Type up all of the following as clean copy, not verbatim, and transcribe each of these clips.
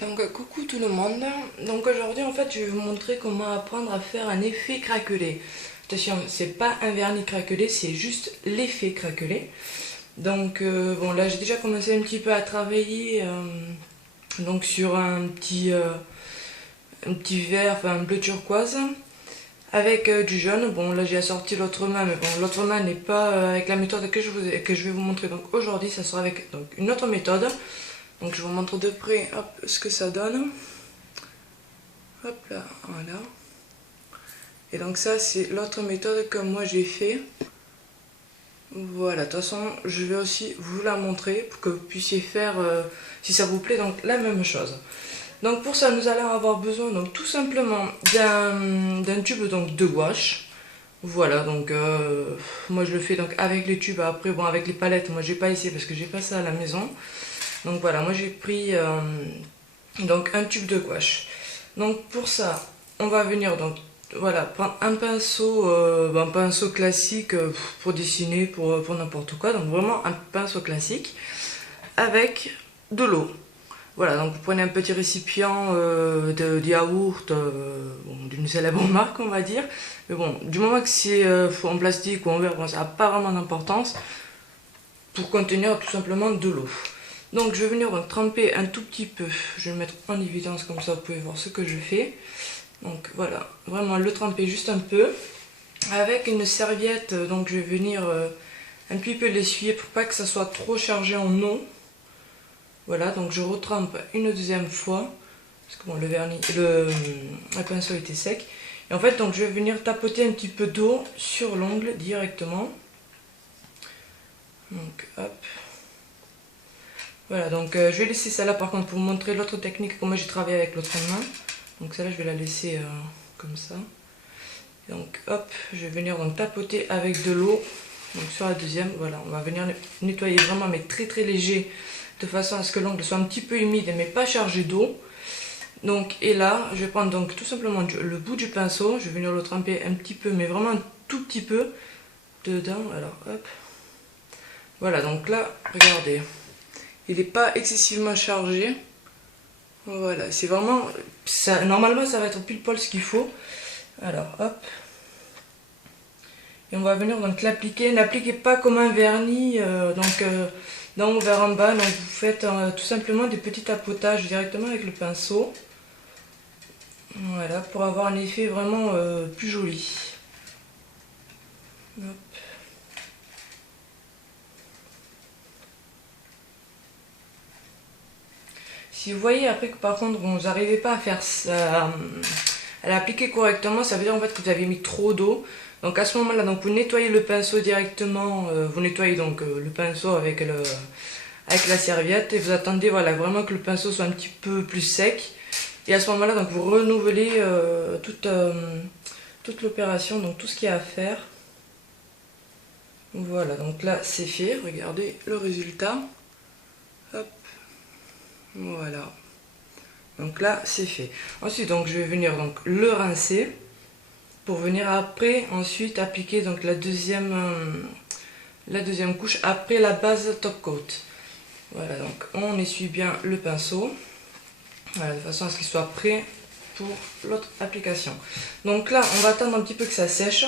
Donc coucou tout le monde. Donc aujourd'hui en fait je vais vous montrer comment apprendre à faire un effet craquelé. Attention, c'est pas un vernis craquelé, c'est juste l'effet craquelé. Donc bon là j'ai déjà commencé un petit peu à travailler donc sur un petit verre, enfin un bleu turquoise avec du jaune. Bon là j'ai assorti l'autre main, mais bon l'autre main n'est pas avec la méthode que je vais vous montrer. Donc aujourd'hui ça sera avec donc, une autre méthode. Donc je vous montre de près hop, ce que ça donne. Hop là, voilà. Et donc ça c'est l'autre méthode que moi j'ai fait. Voilà, de toute façon je vais aussi vous la montrer pour que vous puissiez faire, si ça vous plaît, donc la même chose. Donc pour ça nous allons avoir besoin donc tout simplement d'un tube donc de gouache. Voilà, donc moi je le fais donc avec les tubes. Après bon, avec les palettes moi j'ai pas essayé parce que j'ai pas ça à la maison. Donc voilà, moi j'ai pris donc un tube de gouache. Donc pour ça on va venir donc voilà prendre un pinceau classique pour dessiner, pour n'importe quoi. Donc vraiment un pinceau classique avec de l'eau. Voilà, donc vous prenez un petit récipient de yaourt, bon, d'une célèbre marque on va dire. Mais bon, du moment que c'est en plastique ou en verre, bon, ça n'a pas vraiment d'importance, pour contenir tout simplement de l'eau. Donc je vais venir donc tremper un tout petit peu, je vais le mettre en évidence comme ça vous pouvez voir ce que je fais. Donc voilà, vraiment le tremper juste un peu. Avec une serviette, donc je vais venir un petit peu l'essuyer pour pas que ça soit trop chargé en eau. Voilà, donc je retrempe une deuxième fois, parce que bon, le pinceau était sec. Et en fait, donc je vais venir tapoter un petit peu d'eau sur l'ongle directement. Donc hop. Voilà, donc je vais laisser ça là par contre pour vous montrer l'autre technique, comment j'ai travaillé avec l'autre main. Donc celle-là je vais la laisser comme ça. Et donc hop, je vais venir donc tapoter avec de l'eau. Donc sur la deuxième, voilà, on va venir nettoyer vraiment mais très très léger, de façon à ce que l'ongle soit un petit peu humide mais pas chargé d'eau. Donc et là, je vais prendre donc tout simplement le bout du pinceau, je vais venir le tremper un petit peu, mais vraiment un tout petit peu dedans. Alors hop, voilà, donc là, regardez. Il n'est pas excessivement chargé. Voilà, c'est vraiment... ça, normalement, ça va être pile poil ce qu'il faut. Alors, hop. Et on va venir donc l'appliquer. N'appliquez pas comme un vernis, d'en haut vers en bas. Donc, vous faites tout simplement des petits tapotages directement avec le pinceau. Voilà, pour avoir un effet vraiment plus joli. Hop. Si vous voyez après que par contre vous n'arrivez pas à faire ça, à l'appliquer correctement, ça veut dire en fait que vous avez mis trop d'eau. Donc à ce moment-là, donc vous nettoyez le pinceau directement, vous nettoyez donc le pinceau avec la serviette et vous attendez voilà vraiment que le pinceau soit un petit peu plus sec. Et à ce moment-là, donc vous renouvelez toute l'opération, donc tout ce qu'il y a à faire. Voilà, donc là c'est fait. Regardez le résultat. Hop. Voilà. Donc là c'est fait. Ensuite donc je vais venir donc le rincer pour venir après ensuite appliquer donc la deuxième couche après la base top coat. Voilà, donc on essuie bien le pinceau. Voilà, de façon à ce qu'il soit prêt pour l'autre application. Donc là on va attendre un petit peu que ça sèche.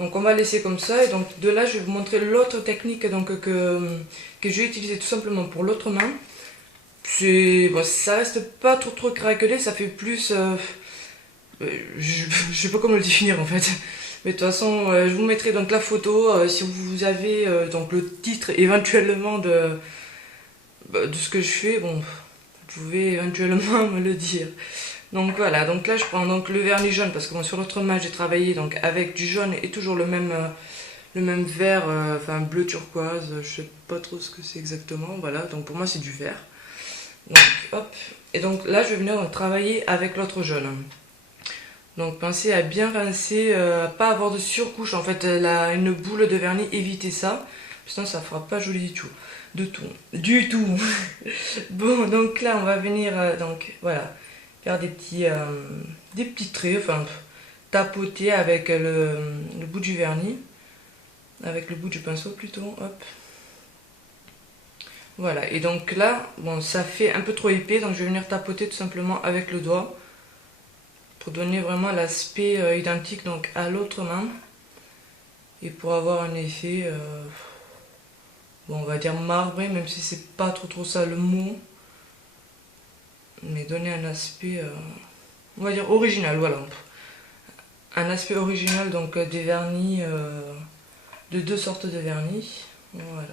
Donc on va laisser comme ça et donc de là je vais vous montrer l'autre technique donc que je vais utiliser tout simplement pour l'autre main. Bon, ça reste pas trop craquelé, ça fait plus... je sais pas comment le définir en fait. Mais de toute façon, je vous mettrai donc la photo, si vous avez donc le titre éventuellement de ce que je fais, bon, vous pouvez éventuellement me le dire. Donc voilà, donc là je prends donc le vernis jaune parce que bon, sur l'autre main j'ai travaillé donc avec du jaune et toujours le même vert, enfin bleu turquoise, je sais pas trop ce que c'est exactement, voilà, donc pour moi c'est du vert. Donc hop, et donc là je vais venir donc, travailler avec l'autre jaune. Donc pensez à bien rincer, à pas avoir de surcouche en fait, une boule de vernis, évitez ça, sinon ça fera pas joli du tout. Bon donc là on va venir donc voilà, faire des petits traits, enfin tapoter avec le bout du vernis, avec le bout du pinceau plutôt, hop. Voilà, et donc là, bon, ça fait un peu trop épais, donc je vais venir tapoter tout simplement avec le doigt pour donner vraiment l'aspect identique donc à l'autre main et pour avoir un effet, bon, on va dire marbré, même si c'est pas trop ça le mot, mais donner un aspect, on va dire original, voilà, un aspect original donc des vernis, de deux sortes de vernis, voilà.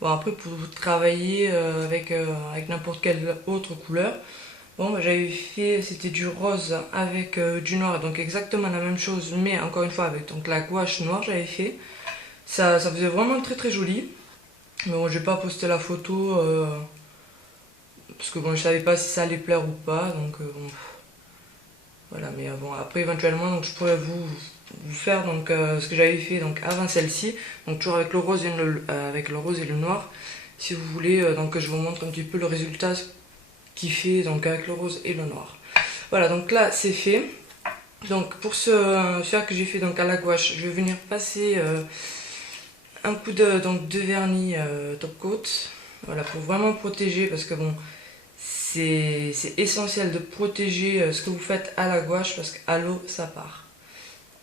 Bon, après, pour travailler avec n'importe quelle autre couleur, bon, bah, j'avais fait, c'était du rose avec du noir, donc exactement la même chose, mais encore une fois avec donc, la gouache noire, j'avais fait. Ça faisait vraiment très joli. Mais bon, j'ai pas posté la photo parce que bon, je savais pas si ça allait plaire ou pas, donc bon, voilà. Mais bon, après éventuellement, donc je pourrais vous faire donc ce que j'avais fait donc avant celle-ci, donc toujours avec le rose avec le rose et le noir. Si vous voulez, donc je vous montre un petit peu le résultat qui fait donc avec le rose et le noir. Voilà, donc là c'est fait. Donc pour celui que j'ai fait donc à la gouache, je vais venir passer un coup de vernis top coat. Voilà, pour vraiment protéger, parce que bon, c'est essentiel de protéger ce que vous faites à la gouache, parce qu'à l'eau ça part.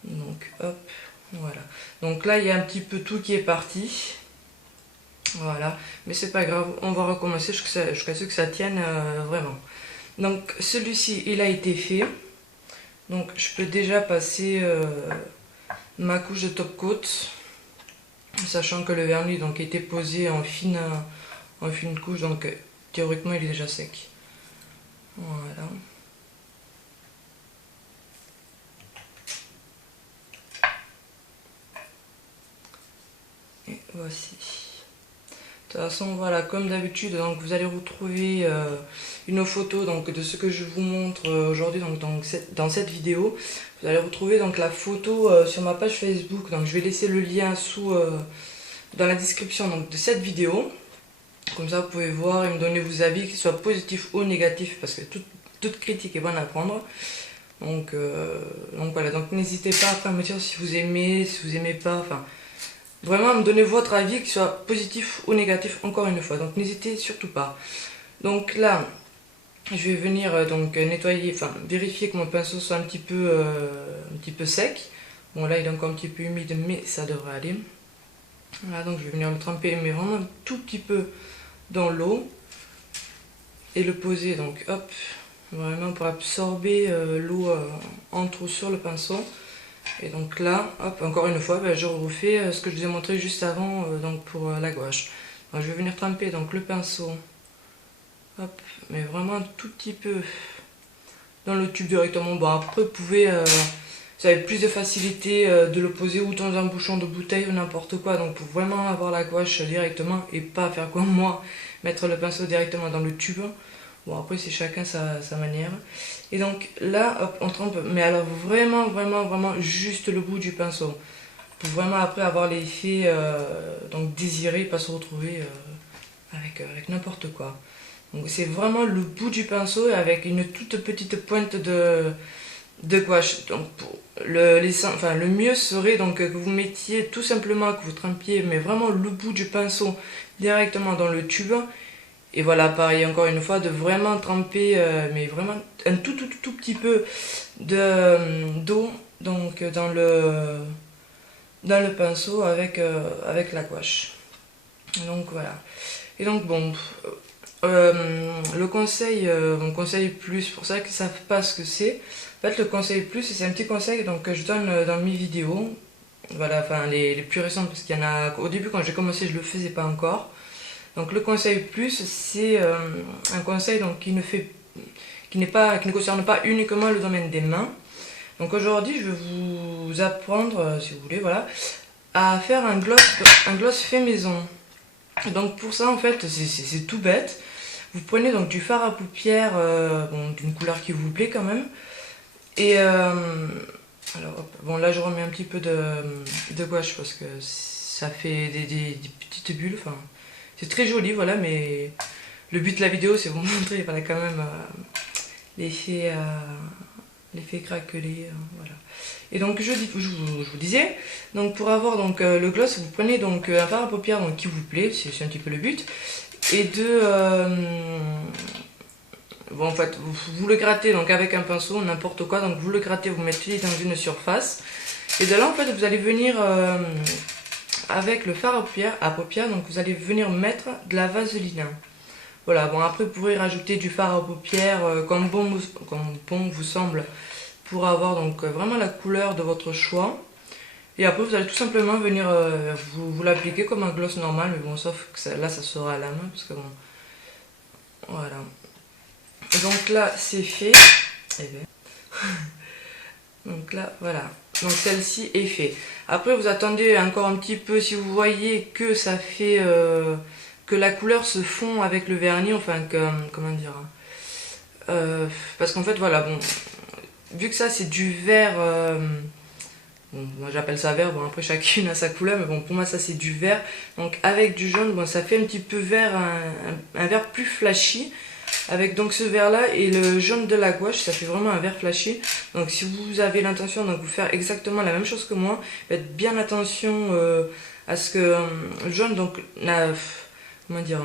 Donc hop, voilà. Donc là il y a un petit peu tout qui est parti. Voilà, mais c'est pas grave, on va recommencer jusqu'à ce que ça tienne vraiment. Donc celui-ci il a été fait. Donc je peux déjà passer ma couche de top coat, sachant que le vernis donc était posé en fine couche, donc théoriquement il est déjà sec. Voilà. Et voici. De toute façon, voilà, comme d'habitude, donc vous allez retrouver une photo donc, de ce que je vous montre aujourd'hui donc, dans cette vidéo. Vous allez retrouver donc la photo sur ma page Facebook. Donc je vais laisser le lien dans la description donc, de cette vidéo. Comme ça, vous pouvez voir et me donner vos avis, qu'ils soient positifs ou négatifs, parce que toute critique est bonne à prendre. Donc voilà, donc n'hésitez pas à me dire si vous aimez, si vous aimez pas, enfin... Vraiment, me donner votre avis, qu'il soit positif ou négatif, encore une fois. Donc, n'hésitez surtout pas. Donc là, je vais venir donc nettoyer, enfin vérifier que mon pinceau soit un petit peu sec. Bon, là, il est encore un petit peu humide, mais ça devrait aller. Voilà, donc je vais venir le tremper, mais vraiment un tout petit peu dans l'eau. Et le poser, donc hop, vraiment pour absorber l'eau en trop sur le pinceau. Et donc là, hop, encore une fois, je refais ce que je vous ai montré juste avant donc pour la gouache. Donc, je vais venir tremper donc, le pinceau, hop, mais vraiment un tout petit peu dans le tube directement. Bon, après, vous pouvez, vous avez plus de facilité de le poser ou dans un bouchon de bouteille ou n'importe quoi. Donc pour vraiment avoir la gouache directement et pas faire comme moi, mettre le pinceau directement dans le tube. Bon, après, c'est chacun sa manière. Et donc là, hop, on trempe, mais alors vraiment juste le bout du pinceau. Pour vraiment après avoir l'effet donc désiré, pas se retrouver avec n'importe quoi. Donc c'est vraiment le bout du pinceau avec une toute petite pointe de gouache. Donc le mieux serait donc que vous mettiez tout simplement, que vous trempiez, mais vraiment le bout du pinceau directement dans le tube. Et voilà, pareil, encore une fois, de vraiment tremper, mais vraiment un tout petit peu d'eau donc dans le pinceau avec la gouache. Donc voilà. Et donc bon, le conseil, mon conseil plus, pour ça qu'ils ne savent pas ce que c'est. En fait, le conseil plus, c'est un petit conseil donc, que je donne dans mes vidéos. Voilà, enfin les plus récentes, parce qu'il y en a, au début quand j'ai commencé, je ne le faisais pas encore. Donc le conseil plus, c'est un conseil donc, qui ne concerne pas uniquement le domaine des mains. Donc aujourd'hui, je vais vous apprendre, si vous voulez, voilà, à faire un gloss fait maison. Donc pour ça, en fait, c'est tout bête. Vous prenez donc du fard à paupières, bon, d'une couleur qui vous plaît quand même. Et alors, hop, bon là je remets un petit peu de gouache parce que ça fait des petites bulles. Enfin, c'est très joli, voilà, mais le but de la vidéo, c'est vous montrer voilà, quand même l'effet l'effet craquelé, voilà. Et donc je vous disais, donc pour avoir donc le gloss, vous prenez donc un fard à paupières donc, qui vous plaît, c'est un petit peu le but, et bon, en fait vous le grattez donc avec un pinceau, n'importe quoi, donc vous le grattez, vous mettez dans une surface, et de là en fait vous allez venir avec le fard à paupières, donc vous allez venir mettre de la vaseline. Voilà, bon après vous pourrez rajouter du fard à paupières comme bon vous semble, pour avoir donc vraiment la couleur de votre choix. Et après vous allez tout simplement venir vous l'appliquer comme un gloss normal, mais bon sauf que ça, là ça sera à la main parce que bon voilà. Et donc là c'est fait. Et bien. Donc là voilà. Donc celle-ci est fait. Après vous attendez encore un petit peu, si vous voyez que ça fait que la couleur se fond avec le vernis, enfin que comment dire, parce qu'en fait voilà, bon vu que ça c'est du vert, bon, moi j'appelle ça vert, bon après chacune a sa couleur, mais bon pour moi ça c'est du vert, donc avec du jaune, bon ça fait un petit peu vert, un vert plus flashy, avec donc ce vert là et le jaune de la gouache, ça fait vraiment un vert flashy. Donc si vous avez l'intention de vous faire exactement la même chose que moi, faites bien attention à ce que le jaune donc comment dire,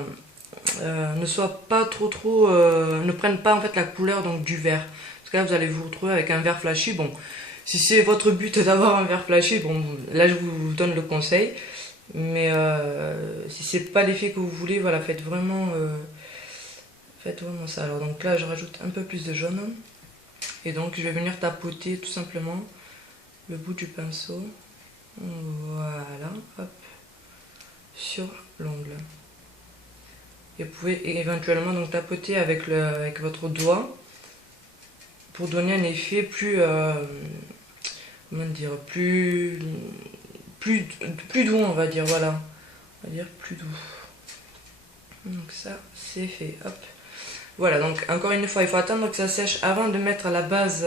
ne soit pas trop ne prenne pas en fait la couleur donc du vert. Parce que là vous allez vous retrouver avec un vert flashy. Bon, si c'est votre but d'avoir un vert flashy, bon là je vous donne le conseil. Mais si c'est pas l'effet que vous voulez, voilà, faites vraiment ça. Alors donc là je rajoute un peu plus de jaune. Et donc je vais venir tapoter tout simplement le bout du pinceau. Voilà, hop, sur l'ongle. Et vous pouvez éventuellement donc tapoter avec votre doigt pour donner un effet plus comment dire, plus doux, on va dire, voilà, on va dire plus doux. Donc ça c'est fait, hop. Voilà, donc encore une fois il faut attendre que ça sèche avant de mettre la base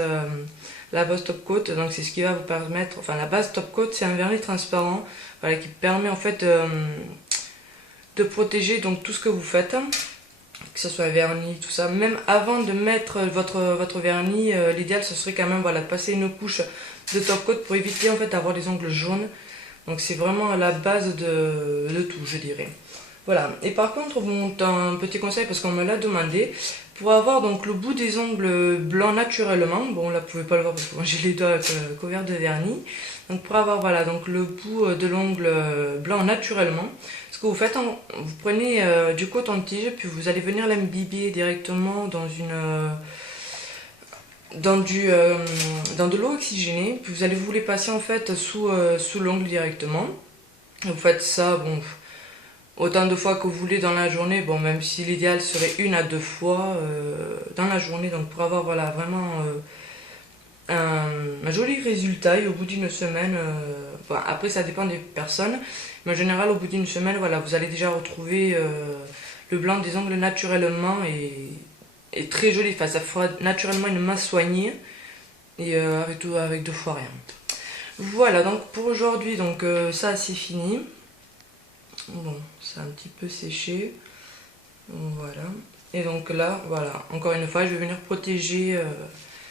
top coat. Donc c'est ce qui va vous permettre, enfin la base top coat c'est un vernis transparent, voilà, qui permet en fait de protéger donc tout ce que vous faites, que ce soit vernis, tout ça. Même avant de mettre votre vernis, l'idéal ce serait quand même, voilà, de passer une couche de top coat pour éviter en fait d'avoir les ongles jaunes. Donc c'est vraiment la base de tout, je dirais. Voilà, et par contre, bon, un petit conseil parce qu'on me l'a demandé, pour avoir donc le bout des ongles blancs naturellement, bon là vous pouvez pas le voir parce que moi j'ai les doigts couverts de vernis, donc pour avoir voilà donc le bout de l'ongle blanc naturellement, ce que vous faites, vous prenez du coton-tige puis vous allez venir l'imbiber directement dans dans de l'eau oxygénée, puis vous allez vous les passer en fait sous l'ongle directement. Vous faites ça, bon, autant de fois que vous voulez dans la journée, bon, même si l'idéal serait 1 à 2 fois dans la journée, donc pour avoir voilà, vraiment un joli résultat. Et au bout d'une semaine, bon, après ça dépend des personnes, mais en général au bout d'une semaine, voilà, vous allez déjà retrouver le blanc des ongles naturellement et très joli, enfin ça fera naturellement une main soignée et avec 2 fois rien. Voilà, donc pour aujourd'hui, donc ça c'est fini. Bon, c'est un petit peu séché. Voilà. Et donc là, voilà, encore une fois, je vais venir protéger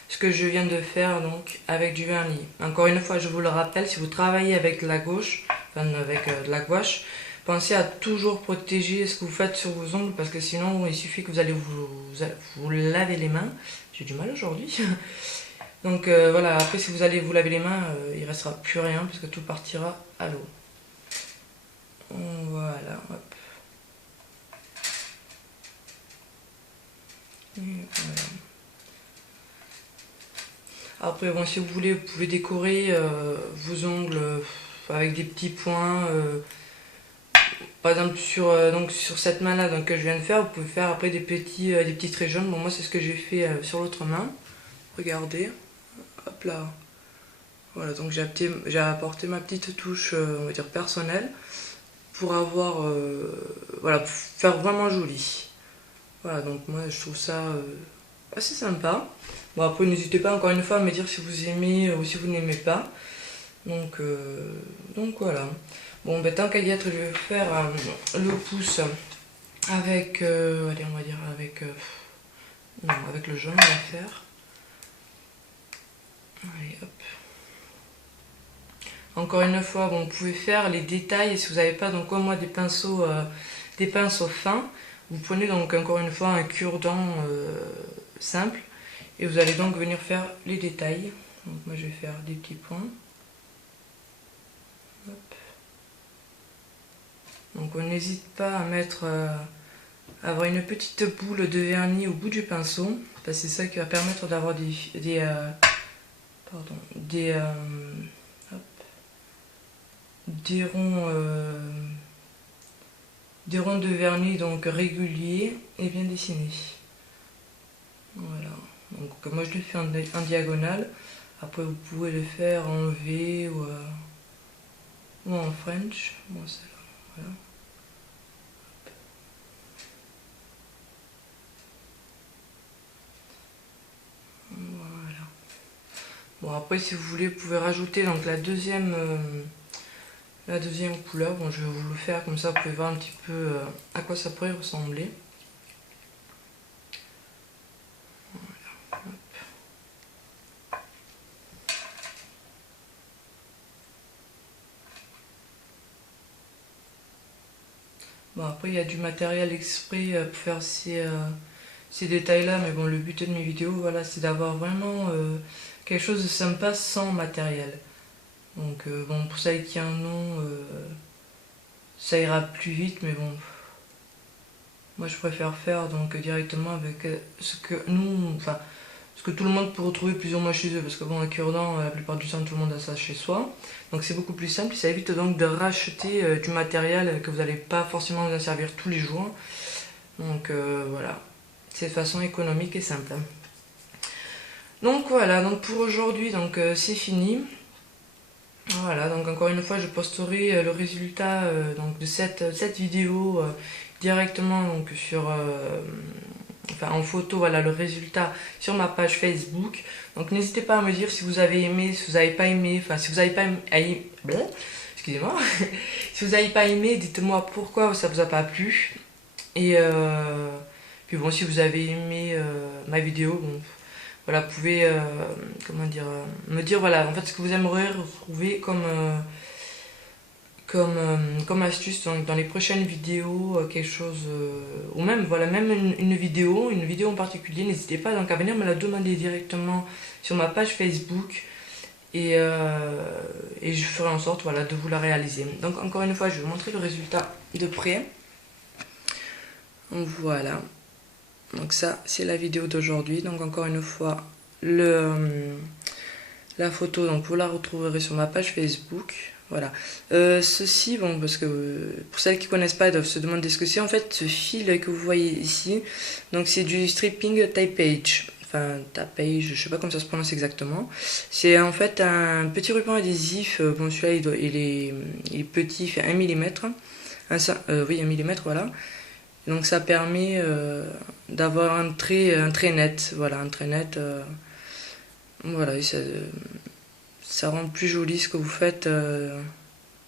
ce que je viens de faire donc avec du vernis. Encore une fois, je vous le rappelle, si vous travaillez avec de la gouache, enfin avec de la gouache, pensez à toujours protéger ce que vous faites sur vos ongles parce que sinon il suffit que vous allez vous laver les mains. J'ai du mal aujourd'hui. Donc voilà, après si vous allez vous laver les mains, il ne restera plus rien parce que tout partira à l'eau. Voilà, hop. Et voilà. Après, bon, si vous voulez, vous pouvez décorer vos ongles avec des petits points. Par exemple, sur cette main-là que je viens de faire, vous pouvez faire après des petits traits jaunes. Bon, moi, c'est ce que j'ai fait sur l'autre main. Regardez. Hop là. Voilà, donc j'ai apporté ma petite touche, on va dire, personnelle. Pour avoir, voilà, pour faire vraiment joli. Voilà, donc moi je trouve ça assez sympa. Bon après n'hésitez pas encore une fois à me dire si vous aimez ou si vous n'aimez pas. Donc voilà. Bon ben tant qu'à y être, je vais faire le pouce avec, allez on va dire avec, non avec le jaune on va faire. Allez, hop. Encore une fois, bon, vous pouvez faire les détails si vous n'avez pas, donc comme moi, des pinceaux fins. Vous prenez donc encore une fois un cure-dent simple et vous allez donc venir faire les détails. Donc moi je vais faire des petits points. Hop. Donc on n'hésite pas à mettre, avoir une petite boule de vernis au bout du pinceau, parce que c'est ça qui va permettre d'avoir des ronds de vernis donc réguliers et bien dessinés. Voilà. Donc moi je le fais en diagonale. Après vous pouvez le faire en V ou en French. Bon, c'est là. Voilà. Voilà. Bon après si vous voulez vous pouvez rajouter donc la deuxième couleur. Bon je vais vous le faire comme ça vous pouvez voir un petit peu à quoi ça pourrait ressembler. Voilà. Bon après il y a du matériel exprès pour faire ces détails là, mais bon le but de mes vidéos voilà c'est d'avoir vraiment quelque chose de sympa sans matériel. Donc bon pour celles qui en ont ça ira plus vite, mais bon moi je préfère faire donc directement avec ce que tout le monde peut retrouver plus ou moins chez eux, parce que bon, un cure-dent, la plupart du temps, tout le monde a ça chez soi. Donc c'est beaucoup plus simple, ça évite donc de racheter du matériel que vous n'allez pas forcément vous en servir tous les jours. Donc voilà, c'est de façon économique et simple. Donc voilà, donc pour aujourd'hui, donc c'est fini. Voilà, donc encore une fois, je posterai le résultat donc de cette vidéo directement donc sur... en photo, voilà le résultat sur ma page Facebook. Donc n'hésitez pas à me dire si vous avez aimé, si vous n'avez pas aimé, si vous n'avez pas aimé, excusez-moi, si vous n'avez pas aimé, dites-moi pourquoi ça vous a pas plu. Et puis bon, si vous avez aimé ma vidéo, bon, voilà, vous pouvez, me dire voilà, en fait ce que vous aimeriez retrouver comme astuce dans les prochaines vidéos, quelque chose ou même voilà même une vidéo en particulier, n'hésitez pas donc à venir me la demander directement sur ma page Facebook et je ferai en sorte voilà de vous la réaliser. Donc encore une fois je vais vous montrer le résultat de près. Donc voilà, donc ça c'est la vidéo d'aujourd'hui. Donc encore une fois la photo donc vous la retrouverez sur ma page Facebook. Voilà. Ceci, bon, parce que pour celles qui connaissent pas, elles doivent se demander ce que c'est. En fait, ce fil que vous voyez ici, donc c'est du stripping Tape-Page. Enfin, Tape-Page, je sais pas comment ça se prononce exactement. C'est en fait un petit ruban adhésif. Bon, celui-là, il est petit, il fait 1 mm. Oui, 1 mm, voilà. Donc ça permet d'avoir un trait net. Voilà, un trait net. Voilà, et ça rend plus joli ce que vous faites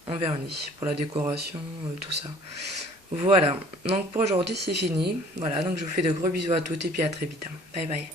en vernis pour la décoration, tout ça. Voilà, donc pour aujourd'hui c'est fini. Voilà, donc je vous fais de gros bisous à toutes et puis à très vite. Bye bye.